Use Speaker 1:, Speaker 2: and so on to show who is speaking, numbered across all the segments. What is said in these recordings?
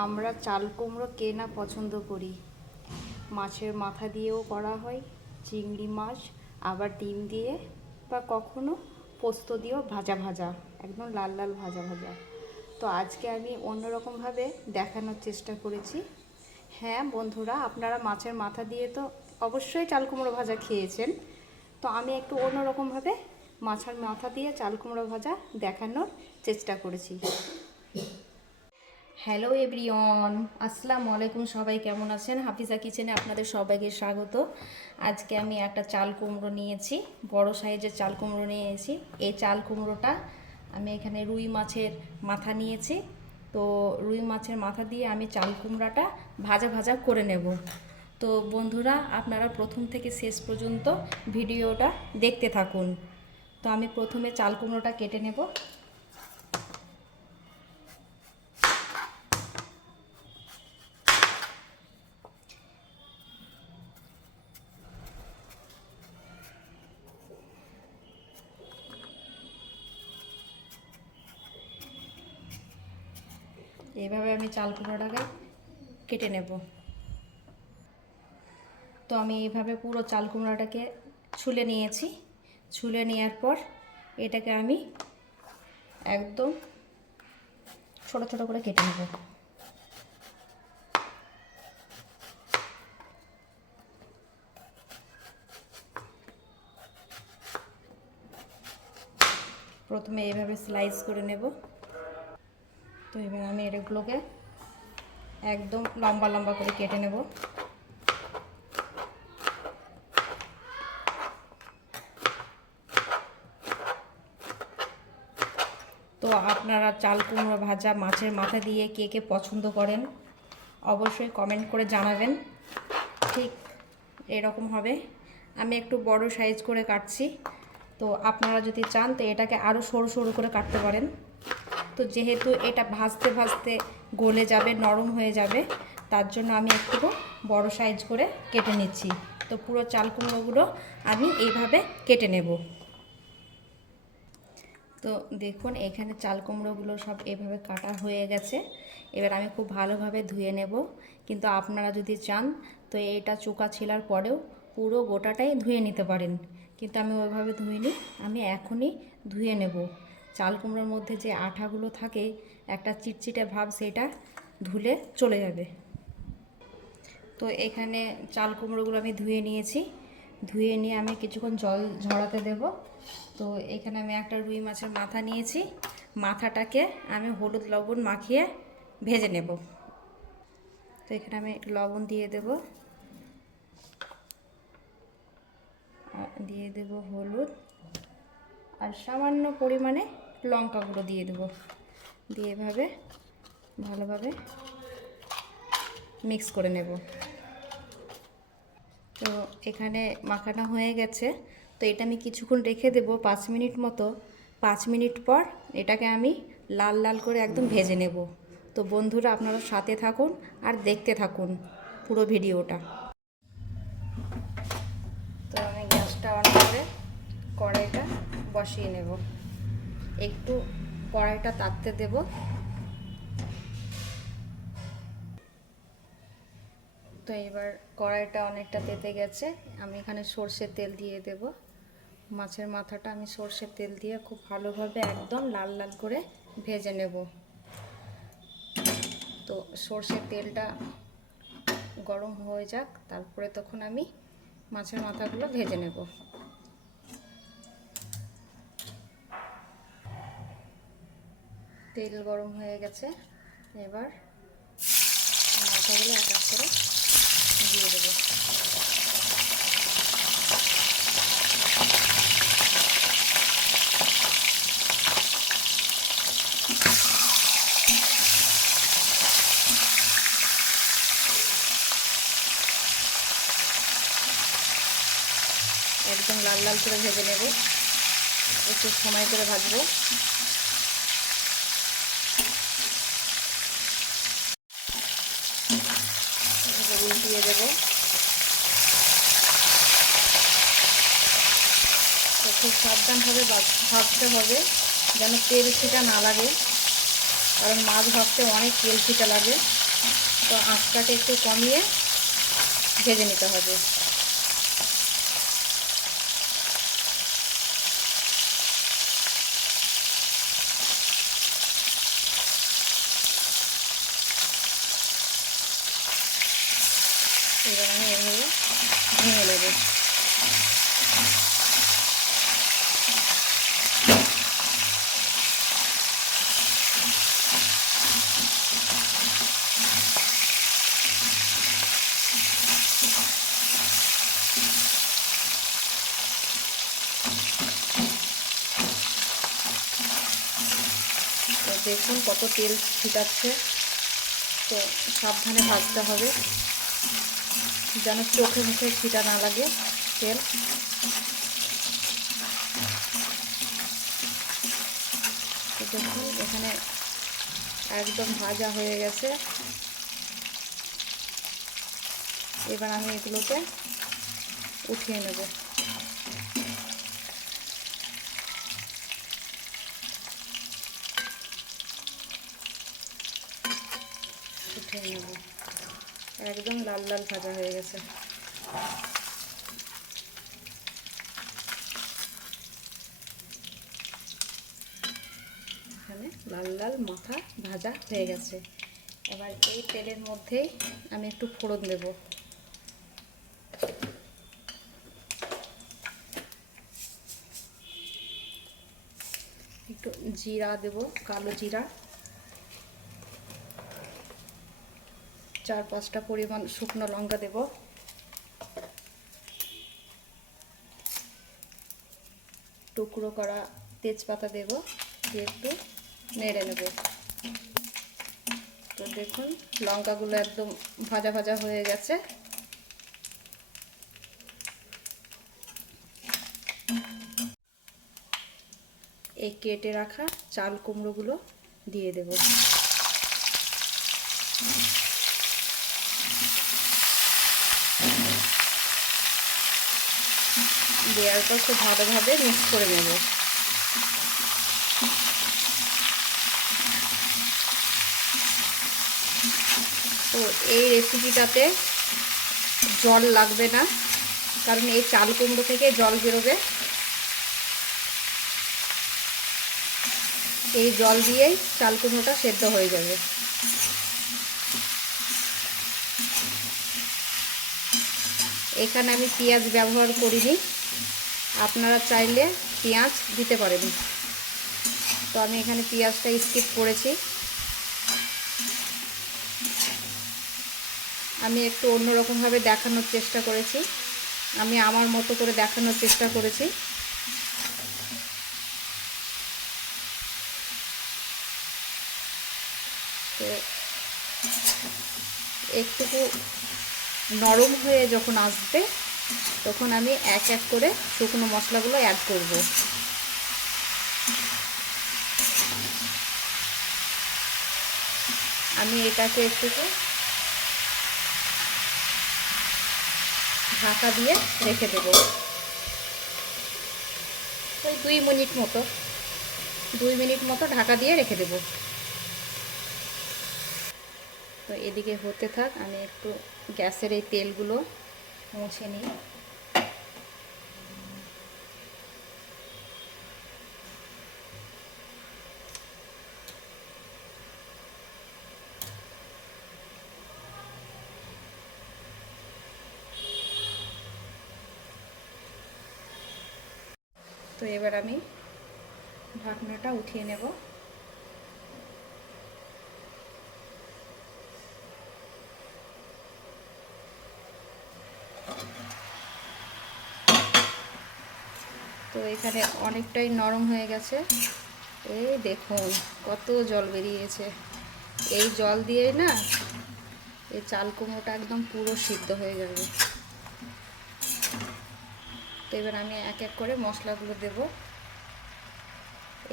Speaker 1: আমরা চাল কুমড়ো কে না পছন্দ করি? মাছের মাথা দিয়েও করা হয়, চিংড়ি মাছ, আবার ডিম দিয়ে বা কখনো পোস্ত দিয়েও ভাজা ভাজা, একদম লাল লাল ভাজা ভাজা। তো আজকে আমি অন্যরকমভাবে দেখানোর চেষ্টা করেছি। হ্যাঁ বন্ধুরা, আপনারা মাছের মাথা দিয়ে তো অবশ্যই চাল কুমড়ো ভাজা খেয়েছেন। তো আমি একটু অন্যরকমভাবে মাছের মাথা দিয়ে চাল কুমড়ো ভাজা দেখানোর চেষ্টা করেছি। হ্যালো এভরিওন আসসালামু আলাইকুম সবাই, কেমন আছেন? হাফিজা কিচেনে আপনাদের সবাইকে স্বাগত। আজকে আমি একটা চাল কুমড়ো নিয়েছি, বড় সাইজের চাল কুমড়ো নিয়েছি। এই চাল কুমড়োটা আমি এখানে রুই মাছের মাথা নিয়েছি। তো রুই মাছের মাথা দিয়ে আমি চাল কুমড়াটা ভাজা ভাজা করে নেব। তো বন্ধুরা, আপনারা প্রথম থেকে শেষ পর্যন্ত ভিডিওটা দেখতে থাকুন। তো আমি প্রথমে চাল কুমড়োটা কেটে নেব। এইভাবে আমি চাল কুমড়োটাকে কেটে নেব। তো আমি এইভাবে পুরো চাল কুমড়োটাকে ছুলে নিয়েছি। ছুলে নেওয়ার পর এটাকে আমি একদম ছোট ছোট করে কেটে নেব। প্রথমে এইভাবে স্লাইস করে নেব। তো এবার আমি এগুলোকে একদম লম্বা লম্বা করে কেটে নেব। তো আপনারা চাল কুমড়ো ভাজা মাছের মাথা দিয়ে কে কে পছন্দ করেন অবশ্যই কমেন্ট করে জানাবেন। ঠিক এরকম হবে। আমি একটু বড় সাইজ করে কাটছি। তো আপনারা যদি চান তো এটাকে আরও সরু সরু করে কাটতে পারেন। তো যেহেতু এটা ভাজতে ভাজতে গলে যাবে, নরম হয়ে যাবে, তার জন্য আমি একটু বড় সাইজ করে কেটে নিচ্ছি। তো পুরো চাল কুমড়োগুলো আমি এইভাবে কেটে নেব। তো দেখুন, এখানে চাল কুমড়োগুলো সব এভাবে কাটা হয়ে গেছে। এবার আমি খুব ভালোভাবে ধুয়ে নেব। কিন্তু আপনারা যদি চান, তো এটা চোকা ছিলার পরেও পুরো গোটাটাই ধুয়ে নিতে পারেন। কিন্তু আমি ওইভাবে ধুইনি, আমি এখনই ধুয়ে নেব। চাল কুমড়োর মধ্যে যে আঠাগুলো থাকে, একটা চিটচিটে ভাব সেটা ধুলে চলে যাবে। তো এখানে চাল কুমড়োগুলো আমি ধুয়ে নিয়েছি। ধুয়ে নিয়ে আমি কিছুক্ষণ জল ঝরাতে দেব। তো এখানে আমি একটা রুই মাছের মাথা নিয়েছি। মাথাটাকে আমি হলুদ লবণ মাখিয়ে ভেজে নেব। তো এখানে আমি লবণ দিয়ে দেব। দিয়ে দেব হলুদ। আর সামান্য পরিমাণে লঙ্কা গুঁড়ো দিয়ে দেব। দিয়ে এভাবে ভালোভাবে মিক্স করে নেব। তো এখানে মাখানো হয়ে গেছে। তো এটা আমি কিছুক্ষণ রেখে দেব পাঁচ মিনিট মতো। পাঁচ মিনিট পর এটাকে আমি লাল লাল করে একদম ভেজে নেব। তো বন্ধুরা, আপনারা সাথে থাকুন আর দেখতে থাকুন পুরো ভিডিওটা। তো আমি গ্যাসটা অন করে কড়াইটা বসিয়ে নেব। একটু কড়াইটা তাপতে দেব। তো এবার কড়াইটা অনেকটা তেতে গেছে। আমি এখানে সর্ষের তেল দিয়ে দেব। মাছের মাথাটা আমি সর্ষের তেল দিয়ে খুব ভালোভাবে একদম লাল লাল করে ভেজে নেব। তো সর্ষের তেলটা গরম হয়ে যাক, তারপরে তখন আমি মাছের মাথাগুলো ভেজে নেব। তেল গরম হয়ে গেছে। এবার মাথাগুলো এক এক করে দিয়ে দেবো। একদম লাল লাল করে ভেজে নেব। একটু সময় করে ভাজবো। উল্টিয়ে দেবো। খুব সাবধানভাবে ভাবতে হবে, যেন তেল ছিটা না লাগে, কারণ মাছ ভাজতে অনেক তেল ছিটা লাগে। তো আঁচটাকে একটু কমিয়ে ভেজে নিতে হবে এবার আমি এভাবে ভেঙে দেখুন কত তেল ছিটাচ্ছে। তো সাবধানে ভাজতে হবে। যেন চোখে মুখে ছিটা না লাগে, তেল। দেখুন, এখানে একদম ভাজা হয়ে গেছে। এবার আমি এগুলোকে উঠিয়ে নেব। উঠিয়ে নেব। একদম লাল লাল ভাজা হয়ে গেছে। এখানে লাল লাল মাথা ভাজা হয়ে গেছে। এবার এই তেলের মধ্যেই আমি একটু ফোড়ন দেব। একটু জিরা দেব, কালো জিরা। চার পাঁচটা পরিমাণ শুকনো লঙ্কা দেব। টুকরো করা তেজপাতা দেব, দিয়ে একটু নেড়ে নেব। তো দেখুন, লঙ্কাগুলো একদম ভাজা ভাজা হয়ে গেছে। এই কেটে রাখা চাল কুমড়োগুলো দিয়ে দেব। দেওয়ার পর খুব ভালোভাবে মিক্স করে নেব। তো এই রেসিপিটাতে জল লাগবে না, কারণ এই চাল কুমড়ো থেকে জল বেরোবে। এই জল দিয়েই চাল কুমড়োটা সেদ্ধ হয়ে যাবে। এখানে আমি পেঁয়াজ ব্যবহার করিনি। আপনারা চাইলে পেঁয়াজ দিতে পারেন। তো আমি এখানে পেঁয়াজটা স্কিপ করেছি। আমি একটু অন্যরকমভাবে দেখানোর চেষ্টা করেছি। আমি আমার মতো করে দেখানোর চেষ্টা করেছি। তো একটুকু নরম হয়ে যখন আসবে তখন আমি এক এক করে শুকনো মশলাগুলো অ্যাড করব। আমি এটাকে একটুকু ঢাকা দিয়ে রেখে দেব। ওই দুই মিনিট মতো, দুই মিনিট মতো ঢাকা দিয়ে রেখে দেব। তো এদিকে হতে থাক, আমি একটু গ্যাসের এই তেলগুলো মুছে নিই। তো এবার আমি ঢাকনাটা উঠিয়ে নেব। তো এখানে অনেকটাই নরম হয়ে গেছে। এই দেখুন, কত জল বেরিয়েছে। এই জল দিয়ে না এই চাল কুমড়োটা একদম পুরো সিদ্ধ হয়ে যাবে। তো এবার আমি এক এক করে মশলাগুলো দেব।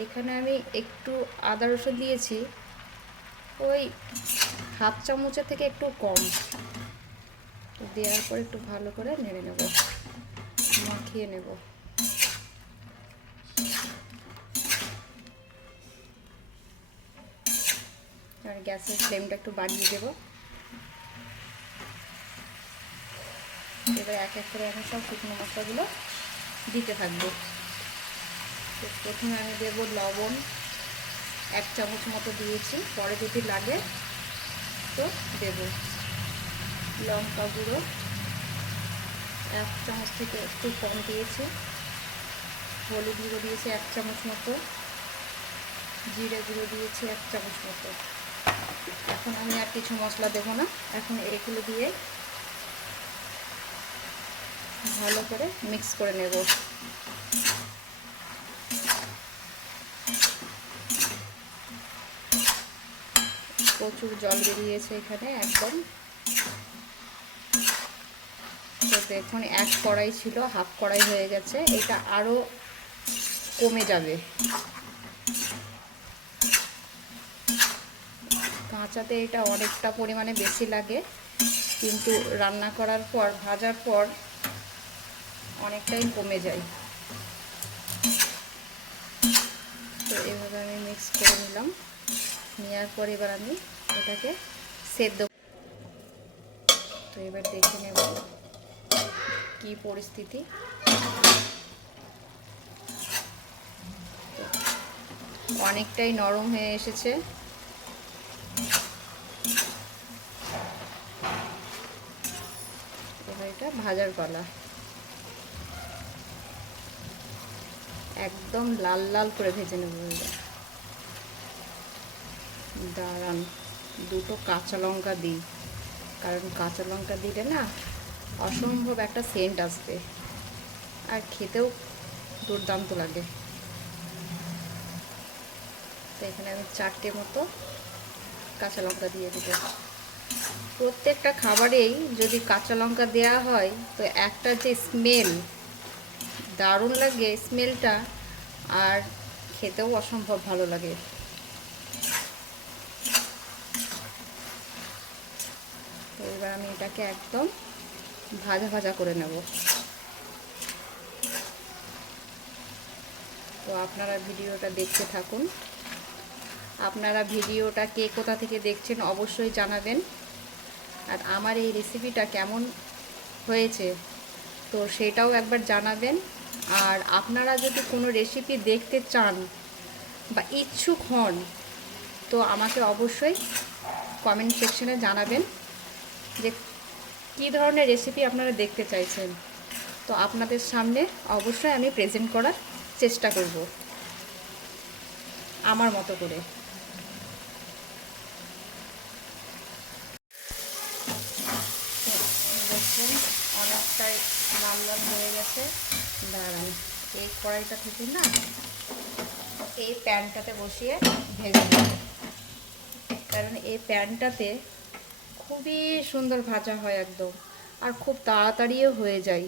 Speaker 1: এখানে আমি একটু আদা রসুন দিয়েছি। ওই হাফ চামচের থেকে একটু কম। দেওয়ার পর একটু ভালো করে নেড়ে নেব। মাখিয়ে নেব। আর গ্যাসের ফ্লেমটা একটু বাড়িয়ে দেব। এবার এক এক করে আমি সব শুকনো মশলাগুলো দিতে থাকব। তো প্রথমে আমি দেবো লবণ, এক চামচ মতো দিয়েছি, পরে যদি লাগে তো দেব। লঙ্কা গুঁড়ো, এক চামচ থেকে একটু কম দিয়েছি। হলুদ গুঁড়ো দিয়েছি এক চামচ মতো, জিরে গুঁড়ো দিয়েছি এক চামচ মতো। এখন আমি আর কিছু মশলা দেবো না। এখন এগুলো দিয়ে ভালো করে মিক্স করে নেব। প্রচুর জল বেরিয়েছে এখানে একদম। দেখুন, এক কড়াই ছিল, হাফ কড়াই হয়ে গেছে। এটা আরও কমে যাবে। কাঁচাতে এটা অনেকটা পরিমাণে বেশি লাগে। কিন্তু রান্না করার পর, ভাজার পর অনেকটাই কমে যায়। তো এভাবে আমি মিক্স করে নিলাম। নেওয়ার পর এবার আমি এটাকে সেদ্ধ তো এবার দেখে নেব কি পরিস্থিতি। অনেকটাই নরম হয়ে এসেছে এবার এটা ভাজার পালা। একদম লাল লাল করে ভেজে নেব দাঁড়ান, দুটো কাঁচা লঙ্কা দিই। কারণ কাঁচা লঙ্কা দিলে না অসম্ভব একটা সেন্ট আসবে। আর খেতেও দুর্দান্ত লাগে। তো এখানে আমি চারটে মতো কাঁচা লঙ্কা দিয়ে দেবো। প্রত্যেকটা খাবারেই যদি কাঁচা লঙ্কা দেওয়া হয়, তো একটা যে স্মেল দারুণ লাগে স্মেলটা আর খেতেও অসম্ভব ভালো লাগে। তো এবার আমি এটাকে একদম ভাজা ভাজা করে নেব। তো আপনারা ভিডিওটা দেখতে থাকুন। আপনারা ভিডিওটা কে কোথা থেকে দেখছেন অবশ্যই জানাবেন। আর আমার এই রেসিপিটা কেমন হয়েছে, তো সেটাও একবার জানাবেন। আর আপনারা যদি কোনো রেসিপি দেখতে চান বা ইচ্ছুক হন, তো আমাকে অবশ্যই কমেন্ট সেকশনে জানাবেন যে কী ধরনের রেসিপি আপনারা দেখতে চাইছেন। তো আপনাদের সামনে অবশ্যই আমি প্রেজেন্ট করার চেষ্টা করব। আমার মতো করে দেখুন অনেকটাই লাল লাল হয়ে গেছে দাঁড়ান এই কড়াইটা থেকে না এই প্যানটাতে বসিয়ে ভেজে নেব। কারণ এই প্যানটাতে খুবই সুন্দর ভাজা হয় একদম, আর খুব তাড়াতাড়িও হয়ে যায়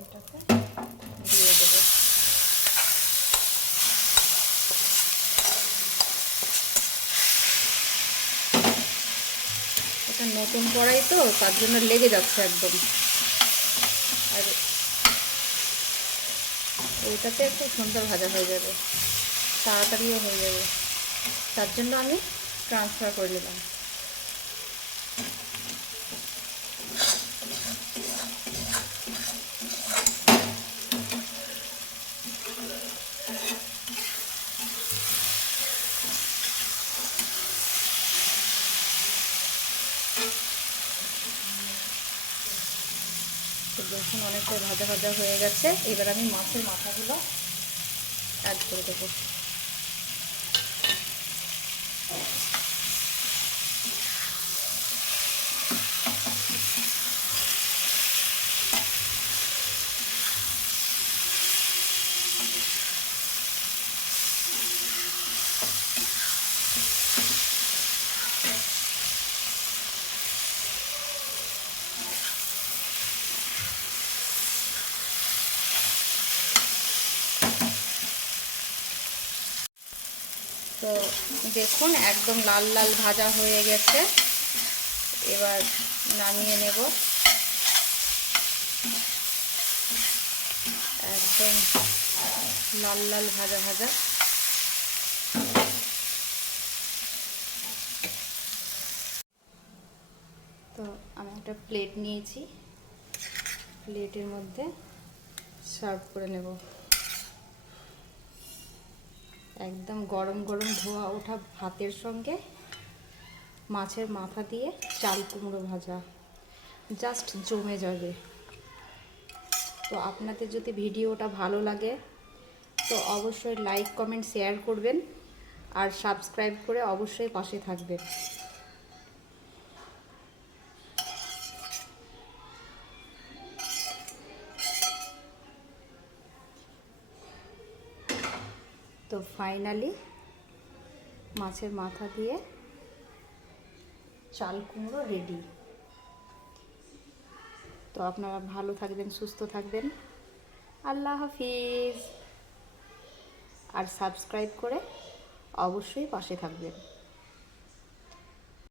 Speaker 1: এটাকে দিয়ে দেবো এটা নতুন কড়াই তো, তার জন্য লেগে যাচ্ছে একদম। আর এইটাতে খুব সুন্দর ভাজা হয়ে যাবে, তাড়াতাড়িও হয়ে যাবে। তার জন্য আমি ট্রান্সফার করে নিলাম। তো অনেকটা ভাজা ভাজা হয়ে গেছে। এবার আমি মাছের মাথাগুলো অ্যাড করে দেবো। তো দেখুন, একদম লাল লাল ভাজা হয়ে গেছে। এবার নামিয়ে নেব। একদম লাল লাল ভাজা ভাজা। তো আমি একটা প্লেট নিয়েছি। প্লেটের মধ্যে সার্ভ করে নেব। একদম গরম গরম ধোয়া ওঠা ভাতের সঙ্গে মাছের মাথা দিয়ে চাল কুমড়ো ভাজা। জাস্ট জমে যাবে। তো আপনাদের যদি ভিডিওটা ভালো লাগে, তো অবশ্যই লাইক কমেন্ট শেয়ার করবেন। আর সাবস্ক্রাইব করে অবশ্যই পাশে থাকবেন। ফাইনালি মাছের মাথা দিয়ে চাল কুমড়ো রেডি তো আপনারা ভালো থাকবেন, সুস্থ থাকবেন। আল্লাহ হাফিজ। আর সাবস্ক্রাইব করে অবশ্যই পাশে থাকবেন।